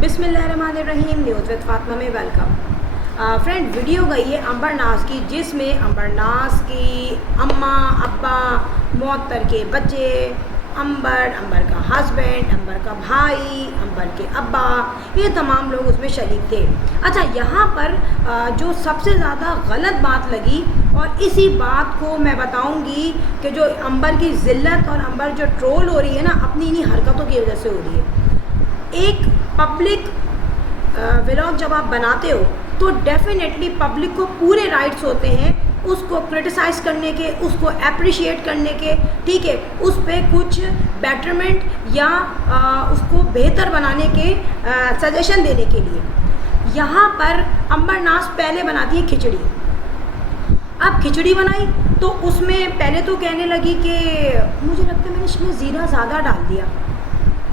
बिस्मिल्लाहिर्रहमानिर्रहीम news with Fatima में welcome. Friend, video गई है अंबर नाज की, जिसमें अंबर नाज की अम्मा अब्बा, मोहतर के बच्चे, अंबर का हस्बैंड, अंबर का भाई, अंबर के अब्बा, ये तमाम लोग उसमें शरीक थे। अच्छा, यहाँ पर जो सबसे ज़्यादा गलत बात लगी, और इसी बात को मैं बताऊँगी कि जो अंबर की ज़िल्लत और अंबर जो ट्रोल हो रही है ना, अपनी इन्हीं हरकतों की वजह से हो रही है। एक पब्लिक व्लॉग जब आप बनाते हो तो डेफिनेटली पब्लिक को पूरे राइट्स होते हैं उसको क्रिटिसाइज़ करने के, उसको अप्रिशिएट करने के, ठीक है, उस पर कुछ बेटरमेंट या उसको बेहतर बनाने के सजेशन देने के लिए। यहाँ पर अंबर नाज पहले बनाती है खिचड़ी। अब खिचड़ी बनाई तो उसमें पहले तो कहने लगी कि मुझे लगता है मैंने इसमें ज़ीरा ज़्यादा डाल दिया,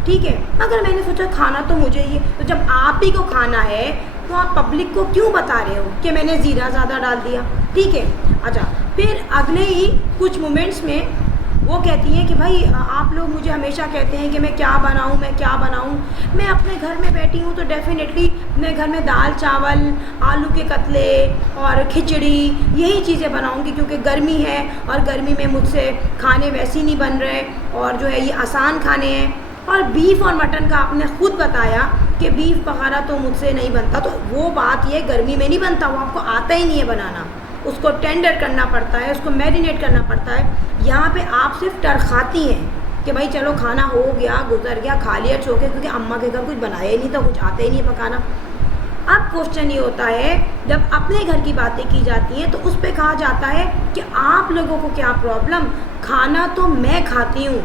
ठीक है, मगर मैंने सोचा खाना तो मुझे ही है। तो जब आप ही को खाना है तो आप पब्लिक को क्यों बता रहे हो कि मैंने ज़ीरा ज़्यादा डाल दिया, ठीक है। अच्छा, फिर अगले ही कुछ मोमेंट्स में वो कहती हैं कि भाई आप लोग मुझे हमेशा कहते हैं कि मैं क्या बनाऊँ, मैं अपने घर में बैठी हूँ तो डेफिनेटली मैं घर में दाल चावल, आलू के कतले और खिचड़ी यही चीज़ें बनाऊँगी, क्योंकि गर्मी है और गर्मी में मुझसे खाने वैसे ही नहीं बन रहे और जो है ये आसान खाने हैं। और बीफ और मटन का आपने ख़ुद बताया कि बीफ वगैरह तो मुझसे नहीं बनता, तो वो बात ये गर्मी में नहीं बनता, वो आपको आता ही नहीं है बनाना, उसको टेंडर करना पड़ता है, उसको मैरिनेट करना पड़ता है। यहाँ पे आप सिर्फ टरखाती हैं कि भाई चलो खाना हो गया, गुजर गया, खा लिया सो के, क्योंकि अम्मा के घर कुछ बनाया ही नहीं था, कुछ आता ही नहीं है पकाना। अब क्वेश्चन ये होता है, जब अपने घर की बातें की जाती हैं तो उस पर कहा जाता है कि आप लोगों को क्या प्रॉब्लम, खाना तो मैं खाती हूँ,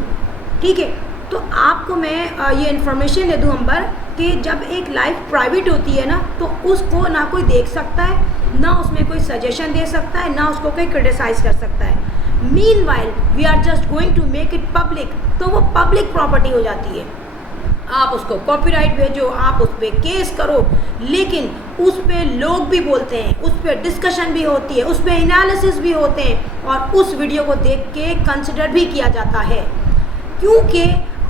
ठीक है। तो आपको मैं ये इन्फॉर्मेशन दे दूँ अंबर कि जब एक लाइफ प्राइवेट होती है ना, तो उसको ना कोई देख सकता है, ना उसमें कोई सजेशन दे सकता है, ना उसको कोई क्रिटिसाइज़ कर सकता है। Meanwhile we are just going to make it public, तो वो पब्लिक प्रॉपर्टी हो जाती है। आप उसको कॉपीराइट भेजो, आप उस पर केस करो, लेकिन उस पर लोग भी बोलते हैं, उस पर डिस्कशन भी होती है, उस पर एनालिसिस भी होते हैं, और उस वीडियो को देख के कंसिडर भी किया जाता है, क्योंकि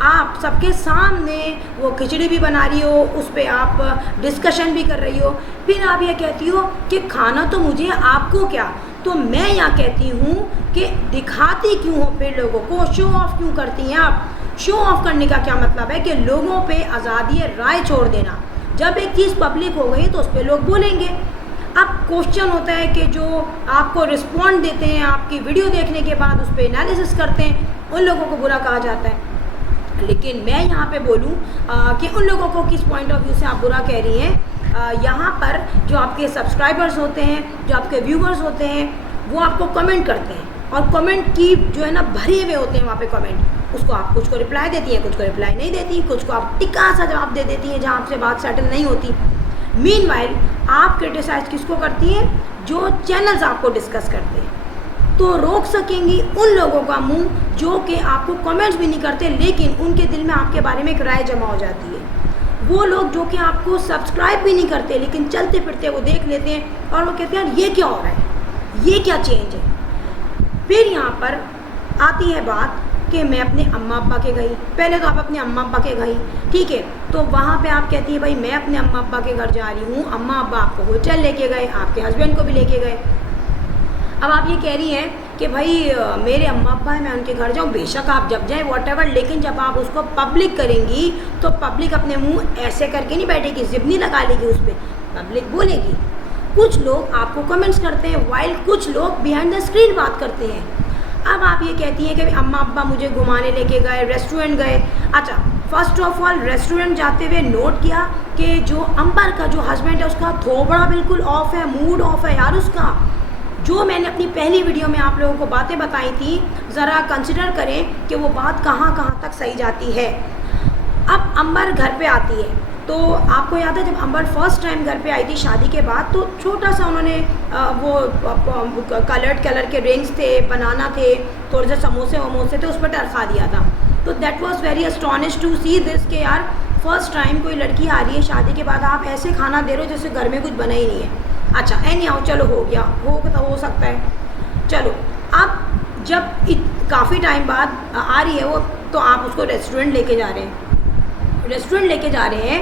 आप सबके सामने वो खिचड़ी भी बना रही हो, उस पर आप डिस्कशन भी कर रही हो, फिर आप ये कहती हो कि खाना तो मुझे, आपको क्या। तो मैं यहाँ कहती हूँ कि दिखाती क्यों हो फिर लोगों को, शो ऑफ क्यों करती हैं आप। शो ऑफ करने का क्या मतलब है कि लोगों पे आज़ादी राय छोड़ देना। जब एक चीज़ पब्लिक हो गई तो उस पर लोग बोलेंगे। अब क्वेश्चन होता है कि जो आपको रिस्पॉन्ड देते हैं, आपकी वीडियो देखने के बाद उस पर एनालिसिस करते हैं, उन लोगों को बुरा कहा जाता है। लेकिन मैं यहाँ पे बोलूँ कि उन लोगों को किस पॉइंट ऑफ व्यू से आप बुरा कह रही हैं। यहाँ पर जो आपके सब्सक्राइबर्स होते हैं, जो आपके व्यूवर्स होते हैं, वो आपको कमेंट करते हैं, और कमेंट की जो है ना भरे हुए होते हैं वहाँ पे कमेंट, उसको आप कुछ को रिप्लाई देती हैं, कुछ को रिप्लाई नहीं देती, कुछ को आप टिक्का सा जवाब दे देती हैं जहाँ आपसे बात सेटल नहीं होती। मीनवाइल आप क्रिटिसाइज़ किसको करती हैं, जो चैनल्स आपको डिस्कस करते हैं। तो रोक सकेंगी उन लोगों का मुंह जो कि आपको कमेंट्स भी नहीं करते, लेकिन उनके दिल में आपके बारे में एक राय जमा हो जाती है। वो लोग जो कि आपको सब्सक्राइब भी नहीं करते, लेकिन चलते फिरते वो देख लेते हैं और वो कहते हैं यार ये क्या हो रहा है, ये क्या चेंज है। फिर यहाँ पर आती है बात कि मैं अपने अम्मा अब्बा के गई। पहले तो आप अपने अम्मा अब्बा के गई, ठीक है, तो वहाँ पे आप कहती है भाई मैं अपने अम्मा अब्बा के घर जा रही हूँ, अम्मा अब्बा आपको होटल लेके गए, आपके हस्बैंड को भी लेके गए। अब आप ये कह रही हैं कि भाई मेरे अम्मा अब्बा है, मैं उनके घर जाऊँ, बेशक आप जब जाएँ वॉटेवर, लेकिन जब आप उसको पब्लिक करेंगी तो पब्लिक अपने मुंह ऐसे करके नहीं बैठेगी, जिप नहीं लगा लेगी, उस पर पब्लिक बोलेगी। कुछ लोग आपको कमेंट्स करते हैं, वाइल कुछ लोग बिहाइंड द स्क्रीन बात करते हैं। अब आप ये कहती हैं कि अम्मा अब्बा मुझे घुमाने लेके गए, रेस्टोरेंट गए। अच्छा, फर्स्ट ऑफ ऑल रेस्टोरेंट जाते हुए नोट किया कि जो अंबर का जो हस्बैंड है उसका थोबड़ा बिल्कुल ऑफ है, मूड ऑफ है यार उसका। जो मैंने अपनी पहली वीडियो में आप लोगों को बातें बताई थी, ज़रा कंसिडर करें कि वो बात कहाँ कहाँ तक सही जाती है। अब अंबर घर पे आती है, तो आपको याद है जब अंबर फर्स्ट टाइम घर पे आई थी शादी के बाद, तो छोटा सा उन्होंने वो कलर के रिंग्स थे, बनाना थे, थोड़े से समोसे वमोसे थे, उस पर टरखा दिया था। तो that was very astonish to see this कि यार फर्स्ट टाइम कोई लड़की आ रही है शादी के बाद, आप ऐसे खाना दे रहे हो जैसे घर में कुछ बना ही नहीं है। अच्छा एनी हाउ, चलो हो गया, हो सकता है। चलो अब जब काफ़ी टाइम बाद आ रही है वो, तो आप उसको रेस्टोरेंट लेके जा रहे हैं,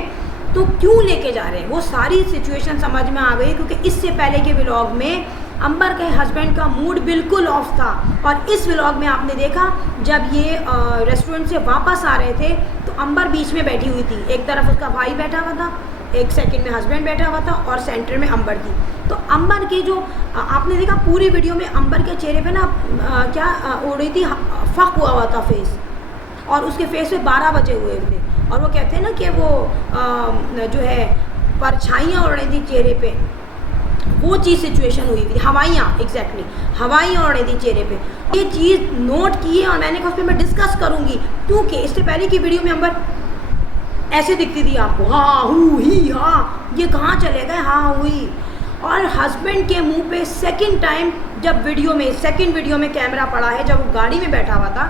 तो क्यों लेके जा रहे हैं, वो सारी सिचुएशन समझ में आ गई। क्योंकि इससे पहले के व्लॉग में अंबर के हस्बैंड का मूड बिल्कुल ऑफ था, और इस व्लॉग में आपने देखा जब ये रेस्टोरेंट से वापस आ रहे थे तो अंबर बीच में बैठी हुई थी, एक तरफ उसका भाई बैठा हुआ था, एक सेकंड में हस्बैंड बैठा हुआ था, और सेंटर में अंबर थी। तो अंबर के जो आपने देखा पूरी वीडियो में अंबर के चेहरे पे ना क्या हो रही थी, फक हुआ था फेस, और उसके फेस पे 12 बजे हुए थे, और वो कहते हैं ना कि वो जो है परछाइयाँ उड़ रही थी चेहरे पे, वो चीज़ सिचुएशन हुई थी, हवाइयाँ, एग्जैक्टली हवाइयाँ उड़ रही थी चेहरे पे। ये चीज़ नोट की है और मैंने कहा उस पर मैं डिस्कस करूँगी, क्योंकि इससे पहले की वीडियो में अंबर ऐसे दिखती थी आपको, हाँ हुई, हाँ ये कहाँ चले गए, हाँ हुई। और हस्बैंड के मुंह पे सेकंड टाइम जब सेकंड वीडियो में कैमरा पड़ा है, जब वो गाड़ी में बैठा हुआ था,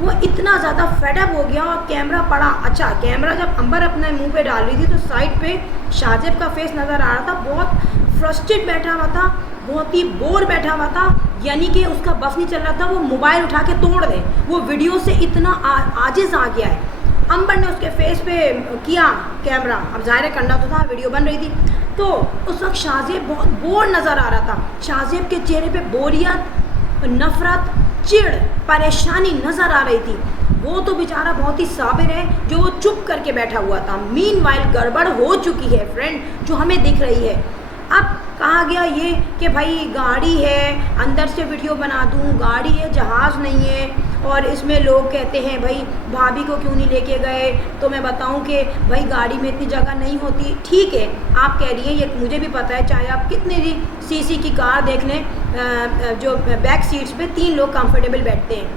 वो इतना ज़्यादा फेडअप हो गया और कैमरा पड़ा। अच्छा, कैमरा जब अंबर अपने मुंह पे डाल रही थी तो साइड पे शाहजेब का फेस नज़र आ रहा था, बहुत फ्रस्ट्रेट बैठा हुआ था, बहुत ही बोर बैठा हुआ था, यानी कि उसका बस नहीं चल रहा था वो मोबाइल उठा के तोड़ दे, वो वीडियो से इतना आजिज़ आ गया है। अंबर ने उसके फेस पे किया कैमरा, अब ज़ाहिर करना तो था, वीडियो बन रही थी, तो उस वक्त शाहजेब बहुत बोर नज़र आ रहा था। शाहजेब के चेहरे पे बोरियत, नफ़रत, चिढ़, परेशानी नज़र आ रही थी। वो तो बेचारा बहुत ही साबिर है जो वो चुप करके बैठा हुआ था। मीनवाइल गड़बड़ हो चुकी है फ्रेंड, जो हमें दिख रही है। अब कहा गया ये कि भाई गाड़ी है, अंदर से वीडियो बना दूँ, गाड़ी है, जहाज़ नहीं है, और इसमें लोग कहते हैं भाई भाभी को क्यों नहीं लेके गए, तो मैं बताऊं कि भाई गाड़ी में इतनी जगह नहीं होती। ठीक है, आप कह रही हैं, ये मुझे भी पता है, चाहे आप कितने भी सीसी की कार देख लें, जो बैक सीट्स पे 3 लोग कंफर्टेबल बैठते हैं।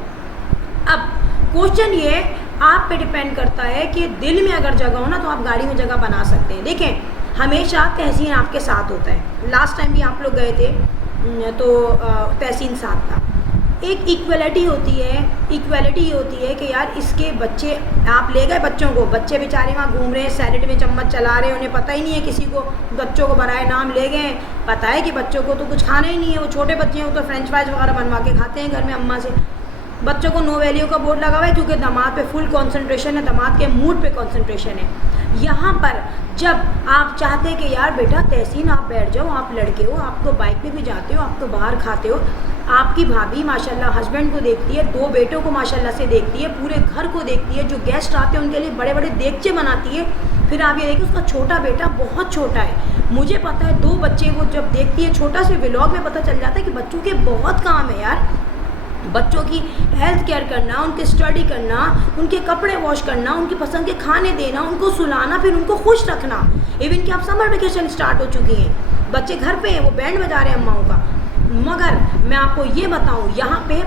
अब क्वेश्चन ये आप पे डिपेंड करता है कि दिल में अगर जगह हो ना तो आप गाड़ी में जगह बना सकते हैं। देखें, हमेशा तहसीन आपके साथ होता है। लास्ट टाइम भी आप लोग गए थे तो तहसीन साथ था। एक इक्वलिटी होती है, इक्वलिटी ये होती है कि यार इसके बच्चे, आप ले गए बच्चों को, बच्चे बेचारे वहाँ घूम रहे हैं, सैलेड में चम्मच चला रहे हैं, उन्हें पता ही नहीं है किसी को, बच्चों को बराए नाम ले गए। पता है कि बच्चों को तो कुछ खाना ही नहीं है, वो छोटे बच्चे हैं, वो तो फ्रेंच फ्राइज वगैरह बनवा के खाते हैं घर में अम्मा से। बच्चों को नो वैल्यू का बोर्ड लगा हुआ है क्योंकि दामाद पे फुल कंसंट्रेशन है, दामाद के मूड पे कंसंट्रेशन है। यहाँ पर जब आप चाहते हैं कि यार बेटा तहसीन आप बैठ जाओ, आप लड़के हो, आप तो बाइक पे भी जाते हो, आप तो बाहर खाते हो, आपकी भाभी माशाल्लाह हस्बैंड को देखती है, 2 बेटों को माशाल्लाह से देखती है, पूरे घर को देखती है, जो गेस्ट आते हैं उनके लिए बड़े बड़े देगचे बनाती है। फिर आप ये देखिए उसका छोटा बेटा बहुत छोटा है, मुझे पता है 2 बच्चे वो जब देखती है, छोटा से व्लॉग में पता चल जाता है कि बच्चों के बहुत काम है यार। बच्चों की हेल्थ केयर करना, उनके स्टडी करना, उनके कपड़े वॉश करना, उनकी पसंद के खाने देना, उनको सुलाना, फिर उनको खुश रखना। इवन कि अब समर वेकेशन स्टार्ट हो चुकी हैं, बच्चे घर पे हैं, वो बैंड बजा रहे हैं अम्माओं का। मगर मैं आपको ये बताऊं, यहाँ पे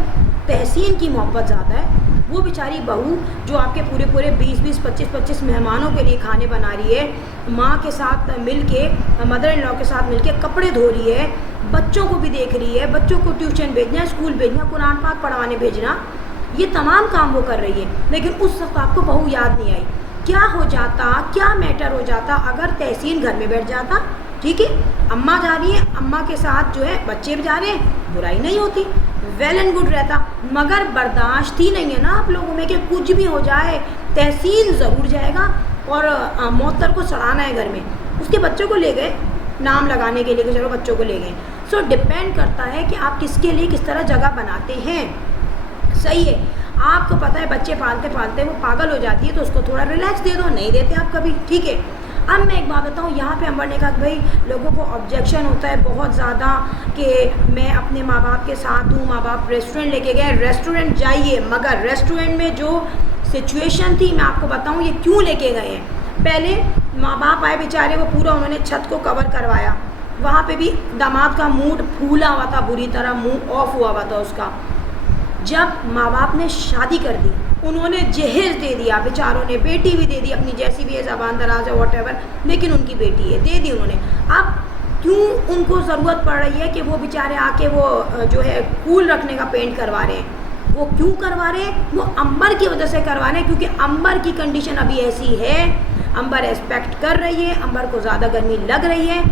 तहसीन की मोहब्बत ज़्यादा है। वो बेचारी बहू जो आपके पूरे 20-20, 25-25 मेहमानों के लिए खाने बना रही है, माँ के साथ मिल के, मदर इन लॉ के साथ मिल के कपड़े धो रही है, बच्चों को भी देख रही है, बच्चों को ट्यूशन भेजना, स्कूल भेजना, कुरान पाक पढ़वाने भेजना, ये तमाम काम वो कर रही है। लेकिन उस वक्त आपको बहू याद नहीं आई। क्या हो जाता, क्या मैटर हो जाता अगर तहसीन घर में बैठ जाता? ठीक है, अम्मा जा रही है, अम्मा के साथ जो है बच्चे भी जा रहे हैं, बुराई नहीं होती, वेल एंड गुड रहता। मगर बर्दाश्त ही नहीं है ना आप लोगों में कि कुछ भी हो जाए, तहसीन ज़रूर जाएगा और मोहतर को सड़ाना है घर में। उसके बच्चों को ले गए नाम लगाने के लिए कि चलो बच्चों को ले गए। सो डिपेंड करता है कि आप किसके लिए किस तरह जगह बनाते हैं। सही है, आपको पता है बच्चे पालते पालते वो पागल हो जाती है तो उसको थोड़ा रिलैक्स दे दो, नहीं देते आप कभी, ठीक है। अब मैं एक बात बताऊँ, यहाँ पे अंबर ने कहा कि भाई लोगों को ऑब्जेक्शन होता है बहुत ज़्यादा कि मैं अपने माँ बाप के साथ हूँ, माँ बाप रेस्टोरेंट लेके गए, रेस्टोरेंट जाइए, मगर रेस्टोरेंट में जो सिचुएशन थी मैं आपको बताऊँ ये क्यों लेके गए हैं। पहले माँ बाप आए बेचारे, वो पूरा उन्होंने छत को कवर करवाया, वहाँ पे भी दामाद का मूड फूला हुआ था, बुरी तरह मुंह ऑफ हुआ था उसका। जब माँ बाप ने शादी कर दी, उन्होंने जहेज दे दिया बेचारों ने, बेटी भी दे दी अपनी, जैसी भी है, ज़बान दराज है, वॉटेवर, लेकिन उनकी बेटी है, दे दी उन्होंने। अब क्यों उनको ज़रूरत पड़ रही है कि वो बेचारे आके वो जो है कूल रखने का पेंट करवा रहे हैं? वो क्यों करवा रहे हैं? वो अंबर की वजह से करवा रहे हैं, क्योंकि अंबर की कंडीशन अभी ऐसी है, अंबर एक्सपेक्ट कर रही है, अंबर को ज़्यादा गर्मी लग रही है,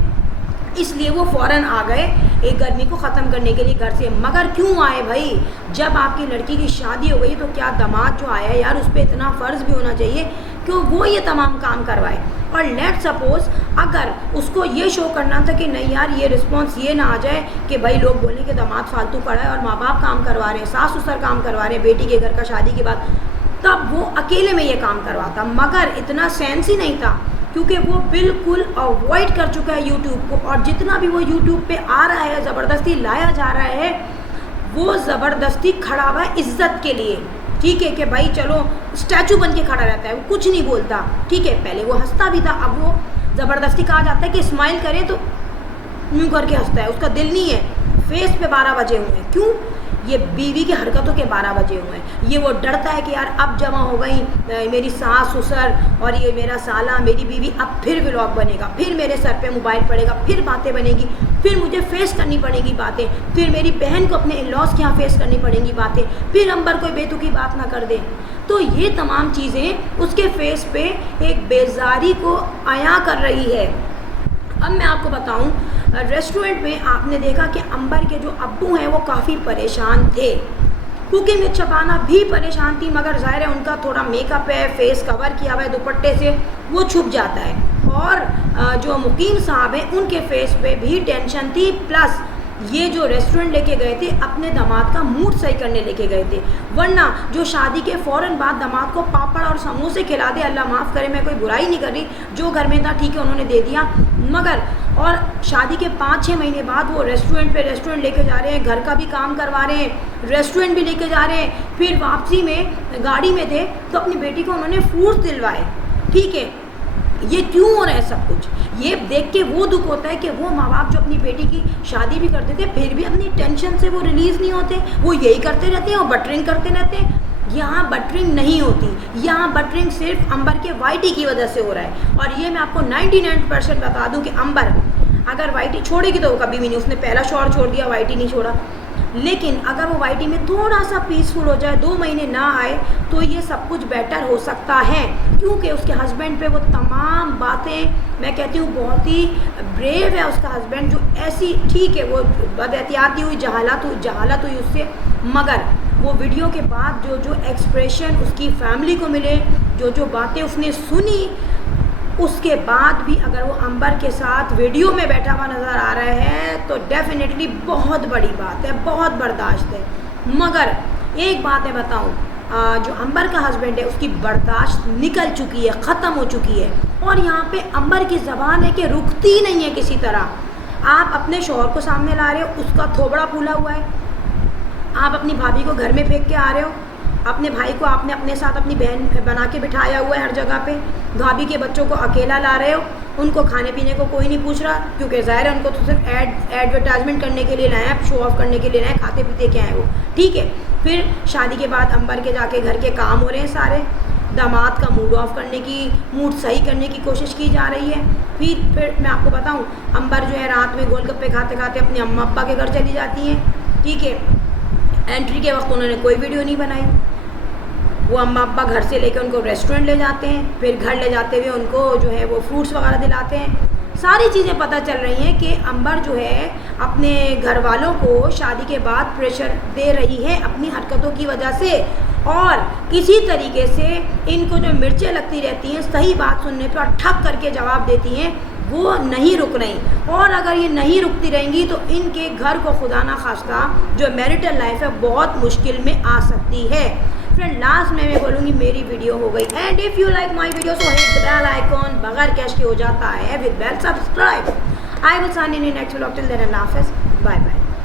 इसलिए वो फ़ौरन आ गए एक गर्मी को ख़त्म करने के लिए घर से। मगर क्यों आए भाई? जब आपकी लड़की की शादी हो गई तो क्या दामाद जो आया है यार, उस पर इतना फ़र्ज़ भी होना चाहिए कि वो ये तमाम काम करवाए। और लेट सपोज अगर उसको ये शो करना था कि नहीं यार ये रिस्पॉन्स ये ना आ जाए कि भाई लोग बोलें कि दामाद फालतू पड़ा है और माँ बाप काम करवा रहे हैं, सास ससुर काम करवा रहे हैं बेटी के घर का शादी के बाद, तब वो अकेले में ये काम करवाता। मगर इतना सेंस ही नहीं था क्योंकि वो बिल्कुल अवॉइड कर चुका है यूट्यूब को, और जितना भी वो यूट्यूब पे आ रहा है, ज़बरदस्ती लाया जा रहा है, वो ज़बरदस्ती खड़ा हुआ है इज़्ज़त के लिए। ठीक है कि भाई चलो स्टैचू बन के खड़ा रहता है, वो कुछ नहीं बोलता। ठीक है, पहले वो हंसता भी था, अब वो ज़बरदस्ती कहा जाता है कि स्माइल करे तो यूँ करके हंसता है, उसका दिल नहीं है। फेस पे 12 बजे हुए हैं, क्यों? ये बीवी की हरकतों के 12 बजे हुए हैं। ये वो डरता है कि यार अब जमा हो गई मेरी सास ससुर और ये मेरा साला मेरी बीवी, अब फिर व्लॉग बनेगा, फिर मेरे सर पे मोबाइल पड़ेगा, फिर बातें बनेगी, फिर मुझे फेस करनी पड़ेगी बातें, फिर मेरी बहन को अपने इन-लॉज़ के यहाँ फेस करनी पड़ेंगी बातें, फिर अंबर कोई बेतुकी बात ना कर दे। तो ये तमाम चीज़ें उसके फेस पे एक बेजारी को आया कर रही है। अब मैं आपको बताऊं, रेस्टोरेंट में आपने देखा कि अंबर के जो अब्बू हैं वो काफ़ी परेशान थे, कुकिंग में छपाना भी परेशान थी, मगर ज़ाहिर है उनका थोड़ा मेकअप है, फेस कवर किया हुआ है दुपट्टे से, वो छुप जाता है। और जो मुकीम साहब हैं उनके फेस पे भी टेंशन थी, प्लस ये जो रेस्टोरेंट लेके गए थे अपने दामाद का मूड सही करने लेके गए थे, वरना जो शादी के फ़ौरन बाद दामाद को पापड़ और समोसे खिला दे, अल्लाह माफ़ करे मैं कोई बुराई नहीं कर रही, जो घर में था ठीक है उन्होंने दे दिया, मगर और शादी के 5-6 महीने बाद वो रेस्टोरेंट लेके जा रहे हैं, घर का भी काम करवा रहे हैं, रेस्टोरेंट भी लेके जा रहे हैं, फिर वापसी में गाड़ी में थे तो अपनी बेटी को उन्होंने फ्रूट्स दिलवाए। ठीक है, ये क्यों हो रहा है सब कुछ? ये देख के वो दुख होता है कि वो माँ बाप जो अपनी बेटी की शादी भी करते थे फिर भी अपनी टेंशन से वो रिलीज़ नहीं होते, वो यही करते रहते हैं और बटरिंग करते रहते हैं। यहाँ बटरिंग नहीं होती, यहाँ बटरिंग सिर्फ अंबर के वाईटी की वजह से हो रहा है। और ये मैं आपको 99% बता दूँ कि अंबर अगर वाईटी छोड़ेगी तो वो कभी भी नहीं, उसने पहला शौहर छोड़ दिया, वाईटी नहीं छोड़ा, लेकिन अगर वो वाईटी में थोड़ा सा पीसफुल हो जाए, 2 महीने ना आए, तो ये सब कुछ बेटर हो सकता है, क्योंकि उसके हस्बैंड पे वो तमाम बातें, मैं कहती हूँ बहुत ही ब्रेव है उसका हस्बैंड, जो ऐसी, ठीक है वो बदएहतियाती हुई, जहालत हुई उससे, मगर वो वीडियो के बाद जो एक्सप्रेशन उसकी फैमिली को मिले, जो बातें उसने सुनी, उसके बाद भी अगर वो अंबर के साथ वीडियो में बैठा हुआ नज़र आ रहा है तो डेफिनेटली बहुत बड़ी बात है, बहुत बर्दाश्त है। मगर एक बात मैं बताऊं, जो अंबर का हस्बैंड है उसकी बर्दाश्त निकल चुकी है, ख़त्म हो चुकी है, और यहाँ पे अंबर की ज़बान है कि रुकती नहीं है किसी तरह। आप अपने शौहर को सामने ला रहे हो, उसका थोबड़ा फूला हुआ है, आप अपनी भाभी को घर में फेंक के आ रहे हो, अपने भाई को आपने अपने साथ अपनी बहन बना के बिठाया हुआ है हर जगह पे, भाभी के बच्चों को अकेला ला रहे हो, उनको खाने पीने को कोई नहीं पूछ रहा, क्योंकि ज़ाहिर है उनको तो सिर्फ एडवर्टाइजमेंट करने के लिए लाए हैं, शो ऑफ करने के लिए लाए हैं, खाते पीते क्या है वो। ठीक है, फिर शादी के बाद अंबर के जाके घर के काम हो रहे हैं सारे, दामाद का मूड ऑफ करने की, मूड सही करने की कोशिश की जा रही है। फिर मैं आपको बताऊं, अंबर जो है रात में गोलगप्पे खाते खाते अपने अम्मा अब्बा के घर चली जाती हैं। ठीक है, एंट्री के वक्त उन्होंने कोई वीडियो नहीं बनाई, वो अम्मा अब्बा घर से लेकर उनको रेस्टोरेंट ले जाते हैं, फिर घर ले जाते हुए उनको जो है वो फ्रूट्स वगैरह दिलाते हैं। सारी चीज़ें पता चल रही हैं कि अंबर जो है अपने घर वालों को शादी के बाद प्रेशर दे रही है अपनी हरकतों की वजह से, और किसी तरीके से इनको जो मिर्चें लगती रहती हैं सही बात सुनने पर ठक करके जवाब देती हैं, वो नहीं रुक रही, और अगर ये नहीं रुकती रहेंगी तो इनके घर को खुदा ना खास्ता जो मैरिटल लाइफ है बहुत मुश्किल में आ सकती है। फ्रेंड, लास्ट में मैं बोलूँगी मेरी वीडियो हो गई, and if you like my video so hit the bell icon, बगैर कैश के हो जाता है with bell subscribe. I will sign in next vlog, till then अल्लाह हाफिज़, बाय बाय।